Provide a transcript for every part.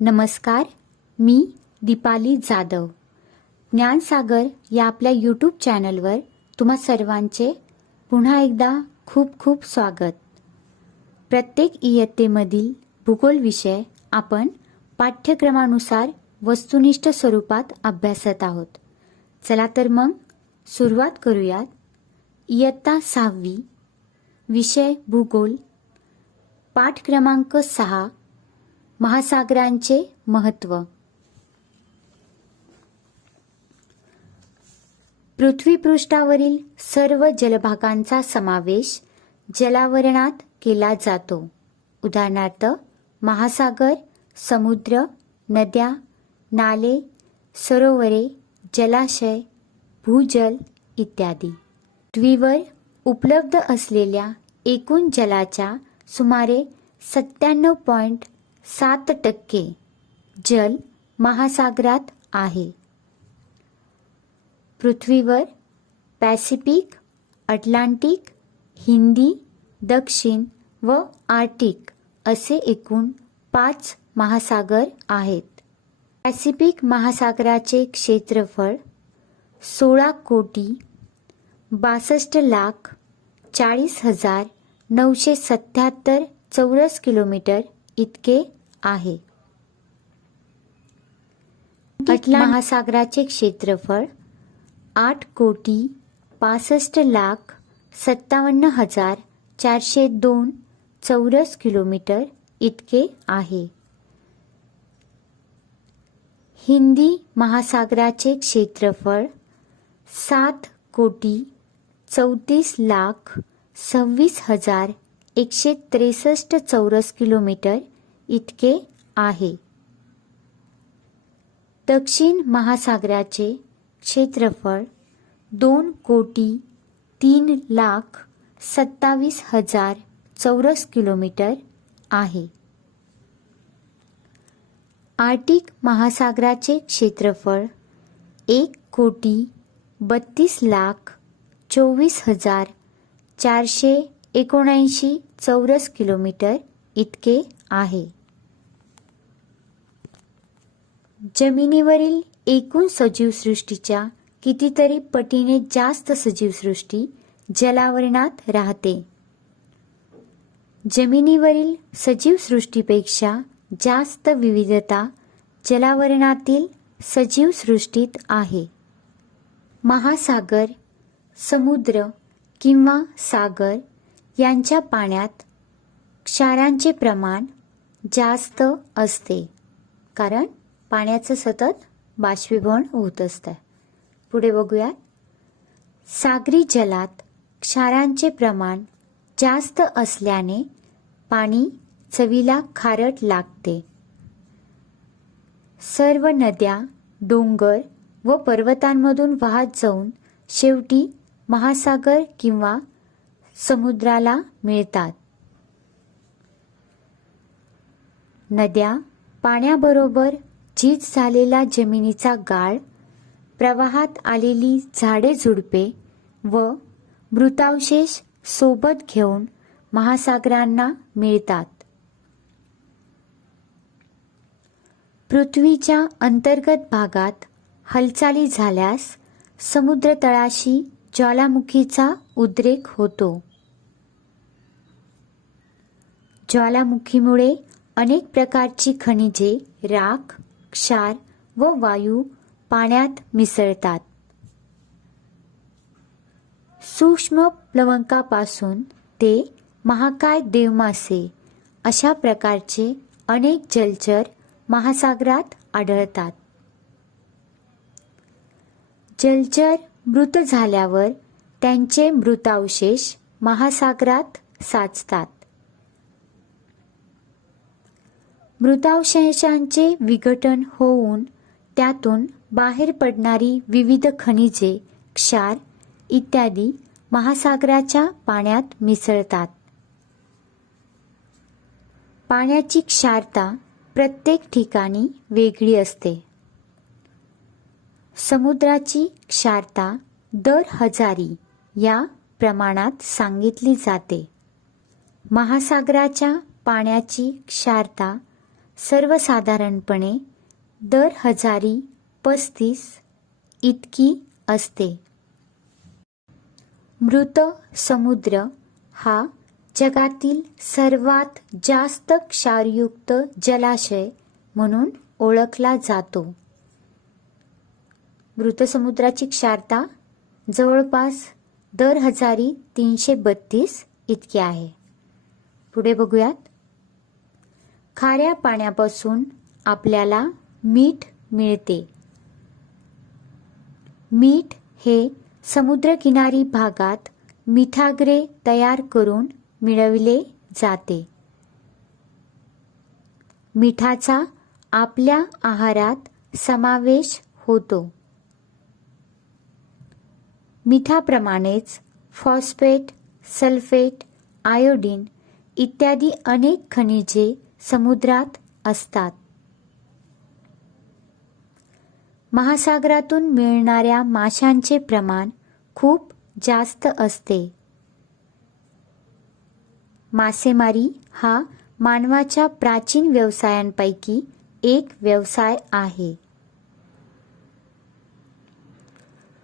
नमस्कार मी दीपाली जाधव. ज्ञानसागर या आपल्या यूट्यूब चॅनलवर तुम्हा सर्वांचे पुन्हा एकदा खूप खूप स्वागत. प्रत्येक इयत्तेमधील भूगोल विषय आपण पाठ्यक्रमानुसार वस्तुनिष्ठ स्वरूपात अभ्यासत आहोत. चला तर मग सुरुवात करूयात. इयत्ता सहावी विषय भूगोल. पाठ क्रमांक सहा महासागरांचे महत्त्व. पृथ्वीपृष्ठावरील सर्व जलभागांचा समावेश जलावरणात केला जातो. उदाहरणार्थ महासागर समुद्र नद्या नाले सरोवरे जलाशय भूजल इत्यादी. पृथ्वीवर उपलब्ध असलेल्या एकूण जलाच्या सुमारे सत्त्याण्णव पॉईंट सात टक्के जल महासागरात आहे. पृथ्वीवर पॅसिफिक अटलांटिक हिंदी दक्षिण व आर्टिक असे एकूण पाच महासागर आहेत. पॅसिफिक महासागराचे क्षेत्रफळ सोळा कोटी बासष्ट लाख चाळीस हजार नऊशे सत्याहत्तर चौरस किलोमीटर इतके आहे. महासागराचे क्षेत्रफळ आठ कोटी पासष्ट लाख सत्तावन्न हजार चारशे दोन चौरस किलोमीटर इतके आहे. हिंदी महासागराचे क्षेत्रफळ सात कोटी चौतीस लाख सव्वीस हजार एकशे त्रेसष्ट चौरस किलोमीटर इतके आहे. दक्षिण महासागराचे क्षेत्रफळ दोन कोटी तीन लाख सत्तावीस हजार चौरस किलोमीटर आहे. आर्टिक महासागराचे क्षेत्रफळ एक कोटी बत्तीस लाख चोवीस हजार चारशे एकोणऐंशी चौरस किलोमीटर इतके आहे. जमिनीवरील एकूण सजीवसृष्टीच्या कितीतरी पटीने जास्त सजीवसृष्टी जलावरणात राहते. जमिनीवरील सजीवसृष्टीपेक्षा जास्त विविधता जलावरणातील सजीवसृष्टीत आहे. महासागर समुद्र किंवा सागर यांच्या पाण्यात क्षारांचे प्रमाण जास्त असते. कारण पाण्याचं सतत बाष्पीभवन होत असतं. पुढे बघूयात. सागरी जलात क्षारांचे प्रमाण जास्त असल्याने पाणी चवीला खारट लागते. सर्व नद्या डोंगर व पर्वतांमधून वाहत जाऊन शेवटी महासागर किंवा समुद्राला मिळतात. नद्या पाण्याबरोबर झीज झालेला जमिनीचा गाळ प्रवाहात आलेली झाडे झुडपे व मृतावशेष सोबत घेऊन महासागरांना मिळतात. पृथ्वीच्या अंतर्गत भागात हालचाली झाल्यास समुद्रतळाशी ज्वालामुखीचा उद्रेक होतो. ज्वालामुखीमुळे अनेक प्रकारची खनिजे राख क्षार व वायू पाण्यात मिसळतात. सूक्ष्म प्लवंकापासून ते महाकाय देवमासे अशा प्रकारचे अनेक जलचर महासागरात आढळतात. जलचर मृत झाल्यावर त्यांचे मृतावशेष महासागरात साचतात. मृतावशेषांचे विघटन होऊन त्यातून बाहेर पडणारी विविध खनिजे क्षार इत्यादी महासागराच्या पाण्यात मिसळतात. पाण्याची क्षारता प्रत्येक ठिकाणी वेगळी असते. समुद्राची क्षारता दर हजारी या प्रमाणात सांगितली जाते. महासागराच्या पाण्याची क्षारता सर्वसाधारणपणे दर हजारी पस्तीस इतकी असते. मृत समुद्र हा जगातील सर्वात जास्त क्षारयुक्त जलाशय म्हणून ओळखला जातो. मृत समुद्राची क्षारता जवळपास दर हजारी तीनशे बत्तीस इतकी आहे. पुढे बघूयात. खाऱ्या पाण्यापासून आपल्याला मीठ मिळते. मीठ हे समुद्रकिनारी भागात मिठाग्रे तयार करून मिळविले जाते. मिठाचा आपल्या आहारात समावेश होतो. मिठाप्रमाणेच फॉस्फेट सल्फेट आयोडीन इत्यादी अनेक खनिजे समुद्रात असतात. महासागरातून मिळणाऱ्या माशांचे प्रमाण खूप जास्त असते. मासेमारी हा मानवाच्या प्राचीन व्यवसायांपैकी एक व्यवसाय आहे.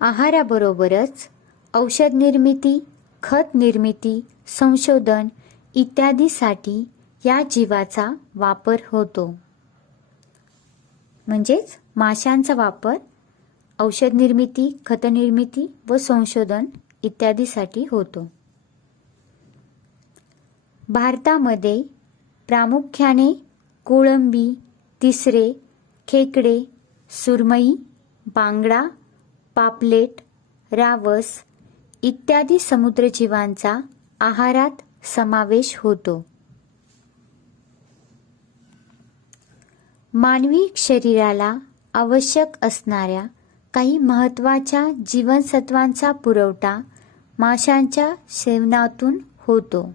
आहाराबरोबरच औषध निर्मिती खत निर्मिती संशोधन इत्यादीसाठी या जीवाचा वापर होतो. म्हणजेच माशांचा वापर औषध निर्मिती खतनिर्मिती व संशोधन इत्यादीसाठी होतो. भारतामध्ये प्रामुख्याने कोळंबी तिसरे खेकडे सुरमई बांगडा पापलेट रावस इत्यादी समुद्रजीवांचा आहारात समावेश होतो. मानवी शरीराला आवश्यक असणाऱ्या काही महत्त्वाच्या जीवनसत्वांचा पुरवठा माशांच्या सेवनातून होतो.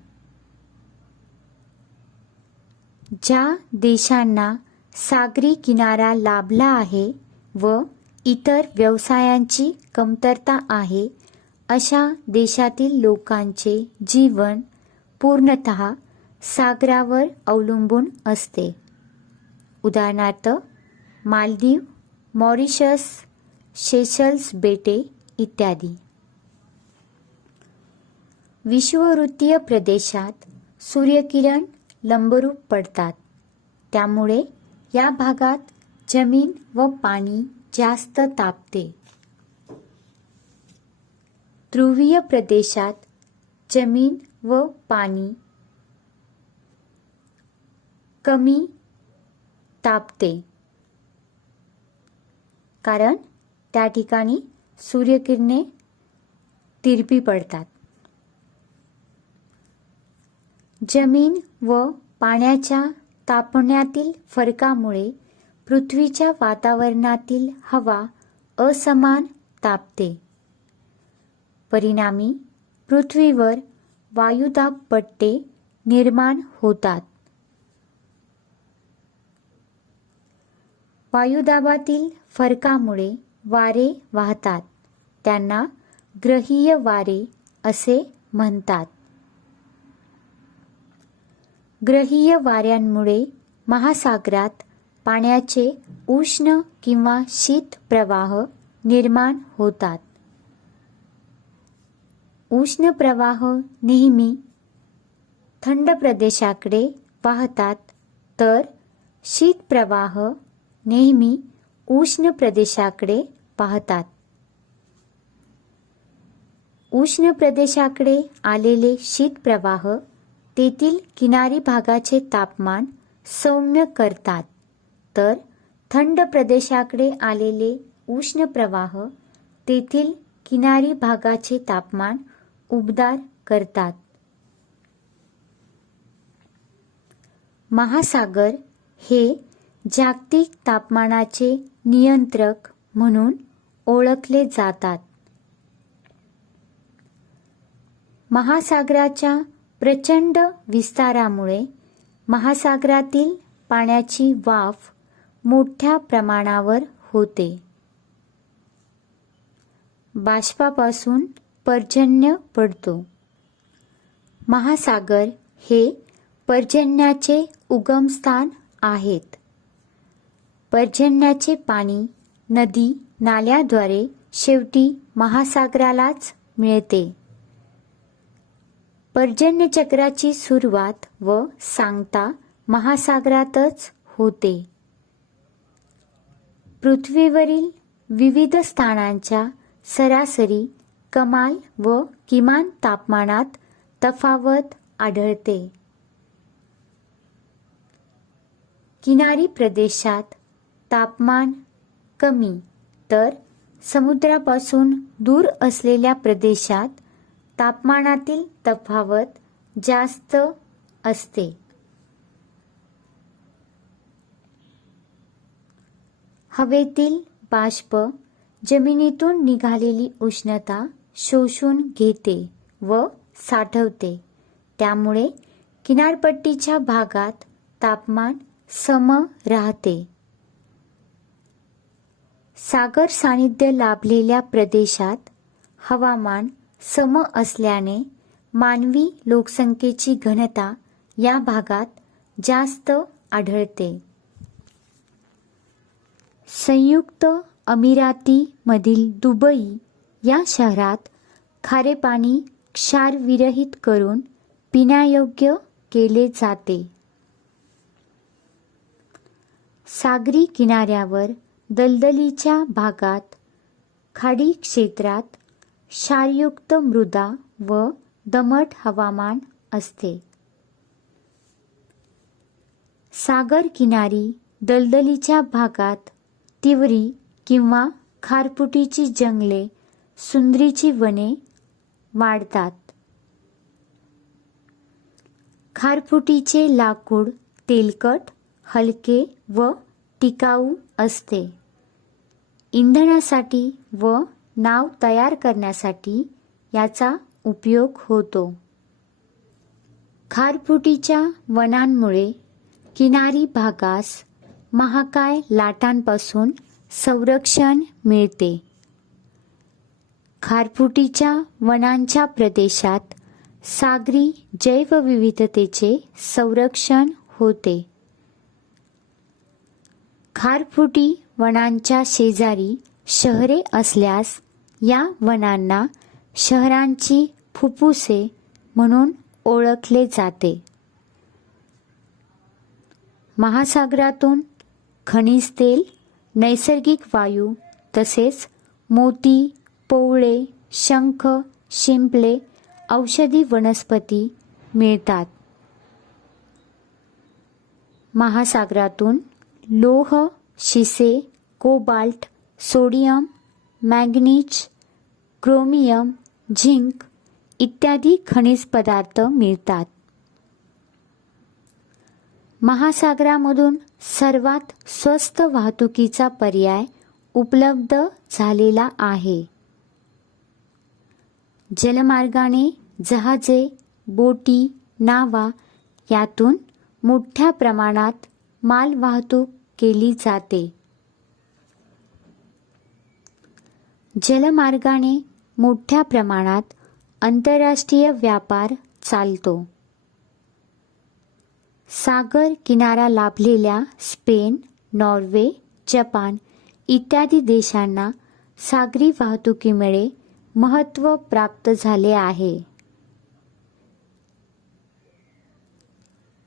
ज्या देशांना सागरी किनारा लाभला आहे व इतर व्यवसायांची कमतरता आहे अशा देशातील लोकांचे जीवन पूर्णत सागरावर अवलंबून असते. उदाहरणार्थ मालदीव मॉरिशस शेशल्स बेटे इत्यादी. विषुववृत्तीय प्रदेशात सूर्यकिरण लंबरूप पडतात. त्यामुळे या भागात जमीन व पाणी जास्त तापते. ध्रुवीय प्रदेशात जमीन व पाणी कमी तापते. कारण त्या ठिकाणी सूर्यकिरणे तिरपी पडतात. जमीन व पाण्याच्या तापण्यातील फरकामुळे पृथ्वीच्या वातावरणातील हवा असमान तापते. परिणामी पृथ्वीवर वायुदाब पट्टे निर्माण होतात. वायुदाबातील फरकामुळे वारे वाहतात. त्यांना ग्रहीय वारे असे म्हणतात. ग्रहीय वाऱ्यांमुळे महासागरात पाण्याचे उष्ण किंवा शीत प्रवाह निर्माण होतात. उष्ण प्रवाह नेहमी थंड प्रदेशाकडे वाहतात तर शीत प्रवाह नेहमी उष्ण प्रदेशाकडे पाहतात. उष्ण प्रदेशाकडे आलेले शीत प्रवाह तेथील किनारी भागाचे तापमान सौम्य करतात. तर थंड प्रदेशाकडे आलेले उष्ण प्रवाह तेथील किनारी भागाचे तापमान उबदार करतात. महासागर हे जागतिक तापमानाचे नियंत्रक म्हणून ओळखले जातात. महासागराच्या प्रचंड विस्तारामुळे महासागरातील पाण्याची वाफ मोठ्या प्रमाणावर होते. बाष्पापासून पर्जन्य पडतो. महासागर हे पर्जन्याचे उगमस्थान आहेत. पर्जन्याचे पाणी नदी नाल्याद्वारे शेवटी महासागरालाच मिळते. पर्जन्यचक्राची सुरुवात व सांगता महासागरातच होते. पृथ्वीवरील विविध स्थानांच्या सरासरी कमाल व किमान तापमानात तफावत आढळते. किनारी प्रदेशात तापमान कमी तर समुद्रापासून दूर असलेल्या प्रदेशात तापमानातील तफावत जास्त असते. हवेतील बाष्प जमिनीतून निघालेली उष्णता शोषून घेते व साठवते. त्यामुळे किनारपट्टीच्या भागात तापमान सम राहते. सागर सानिध्य लाभलेल्या प्रदेशात हवामान सम असल्याने मानवी लोकसंख्येची घनता या भागात जास्त आढळते. संयुक्त अमिरातीमधील दुबई या शहरात खारे पाणी क्षारविरहित करून पिण्यायोग्य केले जाते. सागरी किनाऱ्यावर दलदलीच्या भागात खाडी क्षेत्रात क्षारयुक्त मृदा व दमट हवामान असते. सागर किनारी दलदलीच्या भागात तिवरी किंवा खारफुटीची जंगले सुंदरीची वने वाढतात. खारफुटीचे लाकूड तेलकट हलके व टिकाऊ असते. इंधनासाठी व नाव तयार करण्यासाठी याचा उपयोग होतो. खारफुटीच्या वनांमुळे किनारी भागास महाकाय लाटांपासून संरक्षण मिळते. खारफुटीच्या वनांच्या प्रदेशात सागरी जैवविविधतेचे संरक्षण होते. खारफुटी वनांच्या शेजारी शहरे असल्यास या वनांना शहरांची फुफ्फुसे म्हणून ओळखले जाते. महासागरातून खनिज तेल नैसर्गिक वायू तसेच मोती पोवळे शंख शिंपले औषधी वनस्पती मिळतात. महासागरातून लोह शिसे cobalt sodium manganese chromium zinc इत्यादी खनिज पदार्थ मिळतात. महासागरामधून सर्वात स्वस्त वाहतुकीचा पर्याय उपलब्ध झालेला आहे. जलमार्गाने जहाजे बोटी नावा यातून मोठ्या प्रमाणात माल वाहतूक केली जाते. जलमार्गाने मोठ्या प्रमाणात आंतरराष्ट्रीय व्यापार चालतो. सागर किनारा लाभलेल्या स्पेन नॉर्वे जपान इत्यादी देशांना सागरी वाहतुकीमुळे महत्त्व प्राप्त झाले आहे.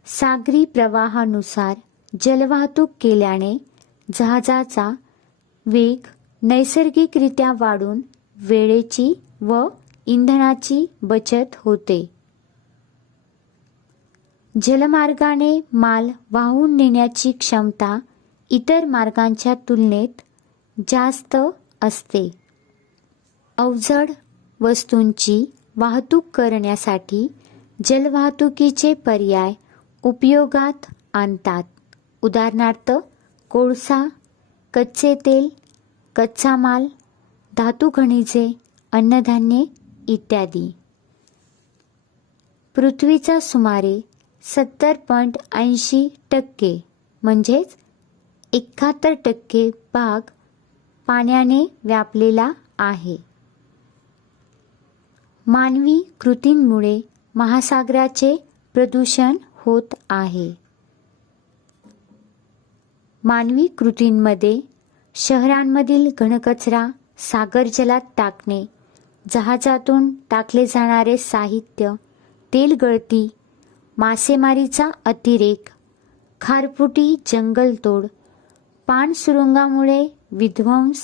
सागरी प्रवाहानुसार जलवाहतूक केल्याने जहाजाचा वेग नैसर्गिकरित्या वाढून वेळेची व इंधनाची बचत होते. जलमार्गाने माल वाहून नेण्याची क्षमता इतर मार्गांच्या तुलनेत जास्त असते. अवजड वस्तूंची वाहतूक करण्यासाठी जलवाहतुकीचे पर्याय उपयोगात आणतात. उदाहरणार्थ कोळसा कच्चे तेल कच्चा माल धातू खनिजे अन्नधान्ये इत्यादी. पृथ्वीचा सुमारे सत्तर पॉईंट ऐंशी टक्के म्हणजेच एकाहत्तर टक्के भाग पाण्याने व्यापलेला आहे. मानवी कृतींमुळे महासागराचे प्रदूषण होत आहे. मानवी कृतींमध्ये शहरांमधील घनकचरा सागर जलात टाकणे जहाजातून टाकले जाणारे साहित्य तेलगळती मासेमारीचा अतिरेक खारफुटी जंगलतोड पाणसुरुंगामुळे विध्वंस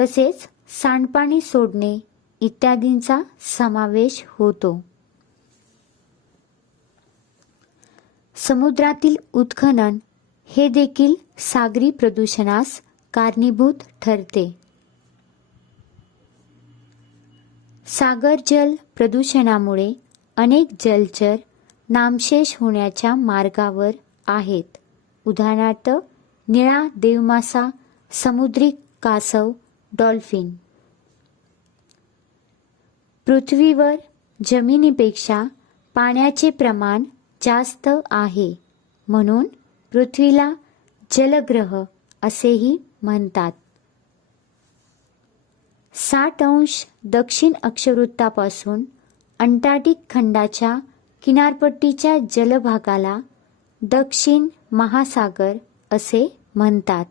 तसेच सांडपाणी सोडणे इत्यादींचा समावेश होतो. समुद्रातील उत्खनन हे देखील सागरी प्रदूषणास कारणीभूत ठरते. सागर जल प्रदूषणामुळे अनेक जलचर नामशेष होण्याच्या मार्गावर आहेत. उदाहरणार्थ निळा देवमासा समुद्री कासव डॉल्फिन. पृथ्वीवर जमिनीपेक्षा पाण्याचे प्रमाण जास्त आहे. म्हणून पृथ्वीला जलग्रह असेही म्हणतात. साठ अंश दक्षिण अक्षवृत्तापासून अंटार्क्टिक खंडाच्या किनारपट्टीच्या जलभागाला दक्षिण महासागर असे म्हणतात.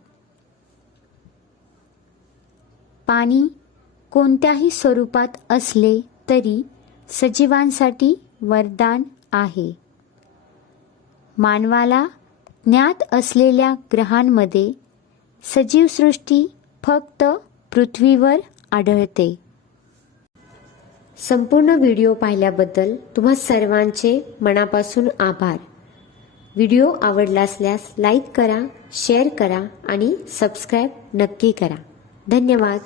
पाणी कोणत्याही स्वरूपात असले तरी सजीवांसाठी वरदान आहे. मानवाला ज्ञात असलेल्या ग्रहांमध्ये सजीवसृष्टी फक्त पृथ्वीवर आढळते. संपूर्ण व्हिडिओ पाहिल्याबद्दल तुम्हा सर्वांचे मनापासून आभार. व्हिडिओ आवडला असल्यास लाईक करा शेअर करा आणि सबस्क्राईब नक्की करा. धन्यवाद.